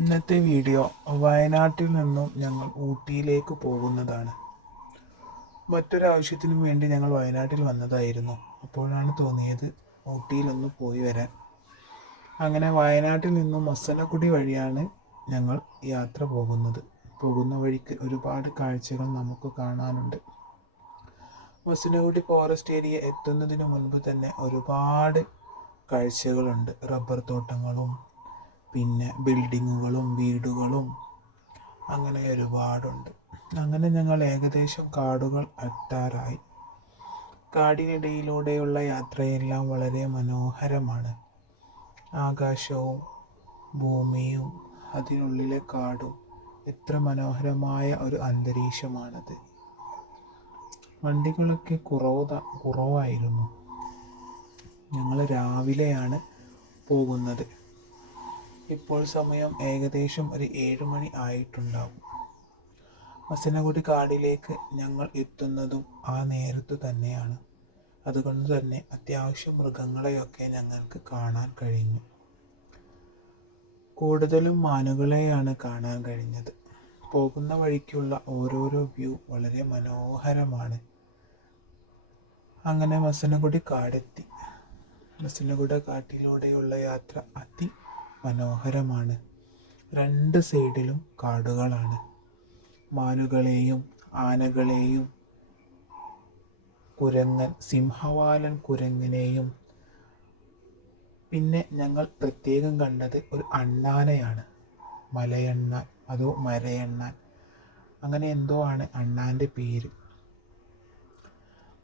ഇന്നത്തെ വീഡിയോ വയനാട്ടിൽ നിന്നും ഞങ്ങൾ ഊട്ടിയിലേക്ക് പോകുന്നതാണ്. മറ്റൊരാവശ്യത്തിനും വേണ്ടി ഞങ്ങൾ വയനാട്ടിൽ വന്നതായിരുന്നു. അപ്പോഴാണ് തോന്നിയത് ഊട്ടിയിലൊന്ന് പോയി വരാൻ. അങ്ങനെ വയനാട്ടിൽ നിന്നും മസനഗുഡി വഴിയാണ് ഞങ്ങൾ യാത്ര പോകുന്നത്. പോകുന്ന വഴിക്ക് ഒരുപാട് കാഴ്ചകൾ നമുക്ക് കാണാനുണ്ട്. മസനഗുഡി ഫോറസ്റ്റ് ഏരിയ എത്തുന്നതിന് മുൻപ് തന്നെ ഒരുപാട് കാഴ്ചകളുണ്ട്. റബ്ബർ തോട്ടങ്ങളും പിന്നെ ബിൽഡിങ്ങുകളും വീടുകളും അങ്ങനെ ഒരുപാടുണ്ട്. അങ്ങനെ ഞങ്ങൾ ഏകദേശം കാടുകൾ എത്താറായി. കാടിനിടയിലൂടെയുള്ള യാത്രയെല്ലാം വളരെ മനോഹരമാണ്. ആകാശവും ഭൂമിയും അതിനുള്ളിലെ കാടും എത്ര മനോഹരമായ ഒരു അന്തരീക്ഷമാണത്. വണ്ടികളൊക്കെ കുറവായിരുന്നു. ഞങ്ങൾ രാവിലെയാണ് പോകുന്നത്. ഇപ്പോൾ സമയം ഏകദേശം ഒരു 7 മണി ആയിട്ടുണ്ടാവും. മസനഗുഡി കാടിലേക്ക് ഞങ്ങൾ എത്തുന്നതും ആ നേരത്തു തന്നെയാണ്. അതുകൊണ്ട് തന്നെ അത്യാവശ്യം മൃഗങ്ങളെയൊക്കെ ഞങ്ങൾക്ക് കാണാൻ കഴിഞ്ഞു. കൂടുതലും മാനുകളെയാണ് കാണാൻ കഴിഞ്ഞത്. പോകുന്ന വഴിക്കുള്ള ഓരോരോ വ്യൂ വളരെ മനോഹരമാണ്. അങ്ങനെ മസനഗുഡി കാടെത്തി. മസനഗുഡി കാട്ടിലൂടെയുള്ള യാത്ര മനോഹരമാണ്. 2 സൈഡിലും കാടുകളാണ്. മാനുകളെയും ആനകളെയും സിംഹവാലൻ കുരങ്ങനെയും പിന്നെ ഞങ്ങൾ പ്രത്യേകം കണ്ടത് ഒരു അണ്ണാനെയാണ്. മലയണ്ണാൻ അതോ മരയണ്ണാൻ, അങ്ങനെ എന്തോ ആണ് അണ്ണാൻ്റെ പേര്.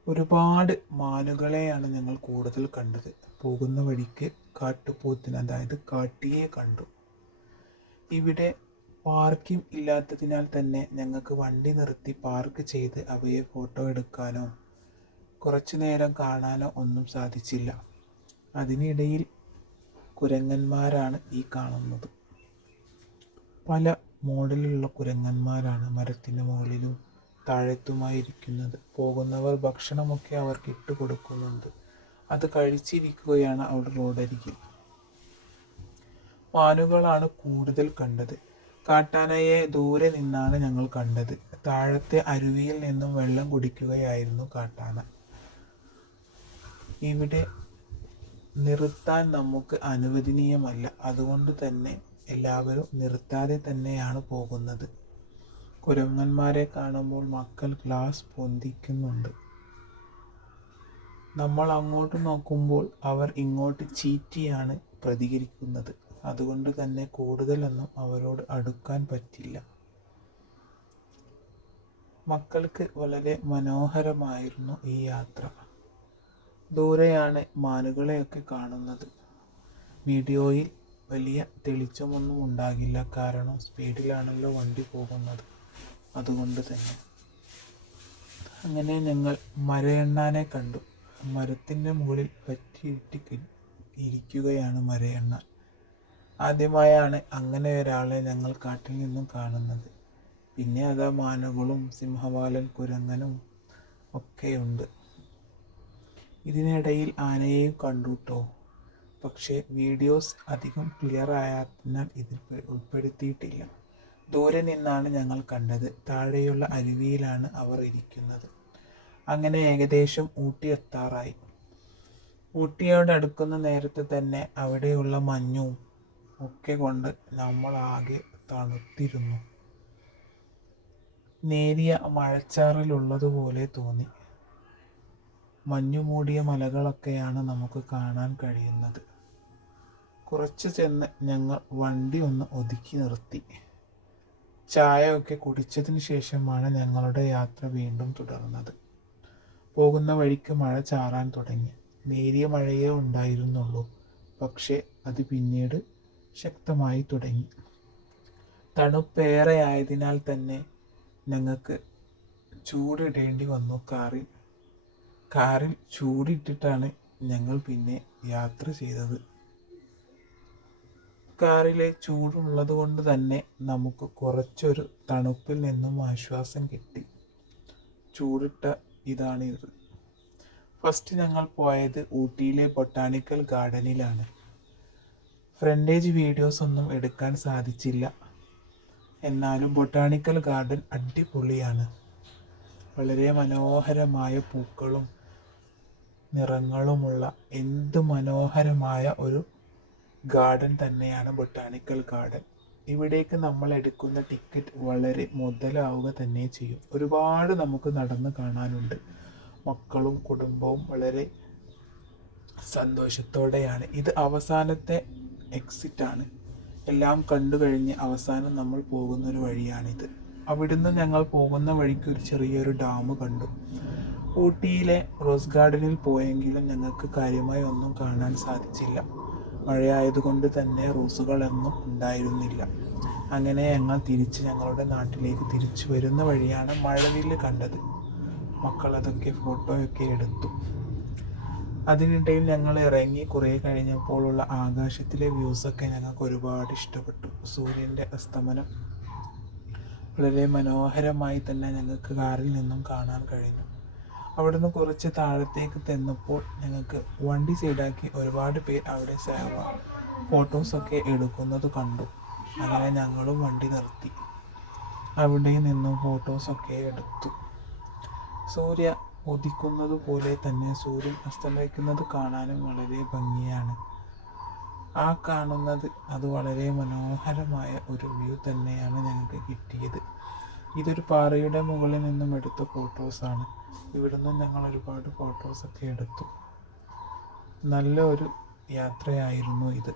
ഒരുപാട് മാനുകളെയാണ് ഞങ്ങൾ കൂടുതൽ കണ്ടത്. പോകുന്ന വഴിക്ക് കാട്ടുപോത്തിന് അതായത് കാട്ടിയെ കണ്ടു. ഇവിടെ പാർക്കിംഗ് ഇല്ലാത്തതിനാൽ തന്നെ ഞങ്ങൾക്ക് വണ്ടി നിർത്തി പാർക്ക് ചെയ്ത് അവയെ ഫോട്ടോ എടുക്കാനോ കുറച്ചു നേരം കാണാനോ ഒന്നും സാധിച്ചില്ല. അതിനിടയിൽ കുരങ്ങന്മാരാണ് ഈ കാണുന്നത്. പല മോഡലിലുള്ള കുരങ്ങന്മാരാണ് മരത്തിന് മുകളിലും താഴത്തുമായി ഇരിക്കുന്നത്. പോകുന്നവർ ഭക്ഷണമൊക്കെ അവർക്ക് ഇട്ട് കൊടുക്കുന്നുണ്ട്. അത് കഴിച്ചിരിക്കുകയാണ് അവിടെ റോഡരികിൽ. മാനുകളാണ് കൂടുതൽ കണ്ടത്. കാട്ടാനയെ ദൂരെ നിന്നാണ് ഞങ്ങൾ കണ്ടത്. താഴത്തെ അരുവിയിൽ നിന്നും വെള്ളം കുടിക്കുകയായിരുന്നു കാട്ടാന. ഇവിടെ നിർത്താൻ നമുക്ക് അനുവദനീയമല്ല. അതുകൊണ്ട് തന്നെ എല്ലാവരും നിർത്താതെ തന്നെയാണ് പോകുന്നത്. കുരങ്ങന്മാരെ കാണുമ്പോൾ മക്കൾ ഗ്ലാസ് പൊന്തിക്കുന്നുണ്ട്. നമ്മൾ അങ്ങോട്ട് നോക്കുമ്പോൾ അവർ ഇങ്ങോട്ട് ചീറ്റിയാണ് പ്രതികരിക്കുന്നത്. അതുകൊണ്ട് തന്നെ കൂടുതലൊന്നും അവരോട് അടുക്കാൻ പറ്റില്ല. മക്കൾക്ക് വളരെ മനോഹരമായിരുന്നു ഈ യാത്ര. ദൂരെയാണ് മാനുകളെയൊക്കെ കാണുന്നത്. വീഡിയോയിൽ വലിയ തെളിച്ചമൊന്നും ഉണ്ടാകില്ല, കാരണം സ്പീഡിലാണല്ലോ വണ്ടി പോകുന്നത്. അതുകൊണ്ട് തന്നെ അങ്ങനെ ഞങ്ങൾ മരയണ്ണാനെ കണ്ടു. മരത്തിൻ്റെ മുകളിൽ പറ്റിയിട്ട് ഇരിക്കുകയാണ് മരയണ്ണാൻ. ആദ്യമായാണ് അങ്ങനെ ഒരാളെ ഞങ്ങൾ കാട്ടിൽ നിന്നും കാണുന്നത്. പിന്നെ അതാ മാനുകളും സിംഹവാലൻ കുരങ്ങനും ഒക്കെയുണ്ട്. ഇതിനിടയിൽ ആനയെയും കണ്ടുട്ടോ. പക്ഷേ വീഡിയോസ് അധികം ക്ലിയർ ആയതിനാൽ ഇതിൽ ഉൾപ്പെടുത്തിയിട്ടില്ല. ദൂരെ നിന്നാണ് ഞങ്ങൾ കണ്ടത്. താഴെയുള്ള അരുവിയിലാണ് അവർ ഇരിക്കുന്നത്. അങ്ങനെ ഏകദേശം ഊട്ടി എത്താറായി. ഊട്ടിയോട് അടുക്കുന്ന നേരത്തെ തന്നെ അവിടെയുള്ള മഞ്ഞും ഒക്കെ കൊണ്ട് നമ്മളാകെ തണുത്തിരുന്നു. നേരിയ മഴച്ചാറലുള്ളതുപോലെ തോന്നി. മഞ്ഞുമൂടിയ മലകളൊക്കെയാണ് നമുക്ക് കാണാൻ കഴിയുന്നത്. കുറച്ച് ചെന്ന് ഞങ്ങൾ വണ്ടി ഒന്ന് ഒതുക്കി നിർത്തി. ചായ ഒക്കെ കുടിച്ചതിന് ശേഷമാണ് ഞങ്ങളുടെ യാത്ര വീണ്ടും തുടർന്നത്. പോകുന്ന വഴിക്ക് മഴ ചാറാൻ തുടങ്ങി. നേരിയ മഴയേ ഉണ്ടായിരുന്നുള്ളൂ, പക്ഷേ അത് പിന്നീട് ശക്തമായി തുടങ്ങി. തണുപ്പേറെ ആയതിനാൽ തന്നെ ഞങ്ങൾക്ക് ചൂടിടേണ്ടി വന്നു. കാറിൽ ചൂടിട്ടിട്ടാണ് ഞങ്ങൾ പിന്നെ യാത്ര ചെയ്തത്. കാറിലെ ചൂടുള്ളത് കൊണ്ട് തന്നെ നമുക്ക് കുറച്ചൊരു തണുപ്പിൽ നിന്നും ആശ്വാസം കിട്ടി. ചൂടിട്ട ഇതാണിത്. ഫസ്റ്റ് ഞങ്ങൾ പോയത് ഊട്ടിയിലെ ബൊട്ടാണിക്കൽ ഗാർഡനിലാണ്. ഫ്രണ്ടേജ് വീഡിയോസ് ഒന്നും എടുക്കാൻ സാധിച്ചില്ല. എന്നാലും ബൊട്ടാണിക്കൽ ഗാർഡൻ അടിപൊളിയാണ്. വളരെ മനോഹരമായ പൂക്കളും നിറങ്ങളുമുള്ള എന്ത് മനോഹരമായ ഒരു ഗാർഡൻ തന്നെയാണ് ബൊട്ടാണിക്കൽ ഗാർഡൻ. ഇവിടേക്ക് നമ്മൾ എടുക്കുന്ന ടിക്കറ്റ് വളരെ മുതലാവുക തന്നെ ചെയ്യും. ഒരുപാട് നമുക്ക് നടന്ന് കാണാനുണ്ട്. മക്കളും കുടുംബവും വളരെ സന്തോഷത്തോടെയാണ്. ഇത് അവസാനത്തെ എക്സിറ്റാണ്. എല്ലാം കണ്ടു കഴിഞ്ഞ് അവസാനം നമ്മൾ പോകുന്നൊരു വഴിയാണിത്. അവിടുന്ന് ഞങ്ങൾ പോകുന്ന വഴിക്ക് ഒരു ചെറിയൊരു ഡാം കണ്ടു. ഊട്ടിയിലെ റോസ് ഗാർഡനിൽ പോയെങ്കിലും ഞങ്ങൾക്ക് കാര്യമായി ഒന്നും കാണാൻ സാധിച്ചില്ല. മഴയായതുകൊണ്ട് തന്നെ റോസുകളൊന്നും ഉണ്ടായിരുന്നില്ല. അങ്ങനെ ഞങ്ങൾ ഞങ്ങളുടെ നാട്ടിലേക്ക് തിരിച്ചു വരുന്ന വഴിയാണ് മഴവില്ല് കണ്ടത്. മക്കൾ അതൊക്കെ ഫോട്ടോയൊക്കെ എടുത്തു. അതിനിടയിൽ ഞങ്ങൾ ഇറങ്ങി കുറേ കഴിഞ്ഞപ്പോഴുള്ള ആകാശത്തിലെ വ്യൂസൊക്കെ ഞങ്ങൾക്ക് ഒരുപാട് ഇഷ്ടപ്പെട്ടു. സൂര്യൻ്റെ അസ്തമനം വളരെ മനോഹരമായി തന്നെ ഞങ്ങൾക്ക് കാറിൽ നിന്നും കാണാൻ കഴിഞ്ഞു. അവിടുന്ന് കുറച്ച് താഴത്തേക്ക് ചെന്നപ്പോൾ ഞങ്ങൾക്ക് വണ്ടി സൈഡാക്കി ഒരുപാട് പേർ അവിടെ ഫോട്ടോസൊക്കെ എടുക്കുന്നത് കണ്ടു. അങ്ങനെ ഞങ്ങളും വണ്ടി നിർത്തി അവിടെ നിന്നും ഫോട്ടോസൊക്കെ എടുത്തു. സൂര്യ ഉദിക്കുന്നത് പോലെ തന്നെ സൂര്യൻ അസ്തമിക്കുന്നത് കാണാനും വളരെ ഭംഗിയാണ്. ആ കാണുന്നത് അത് വളരെ മനോഹരമായ ഒരു വ്യൂ തന്നെയാണ് ഞങ്ങൾക്ക് കിട്ടിയത്. ഇതൊരു പാറയുടെ മുകളിൽ നിന്നും എടുത്ത ഫോട്ടോസാണ്. ഇവിടുന്ന് ഞങ്ങൾ ഒരുപാട് ഫോട്ടോസൊക്കെ എടുത്തു. നല്ല ഒരു യാത്രയായിരുന്നു ഇത്.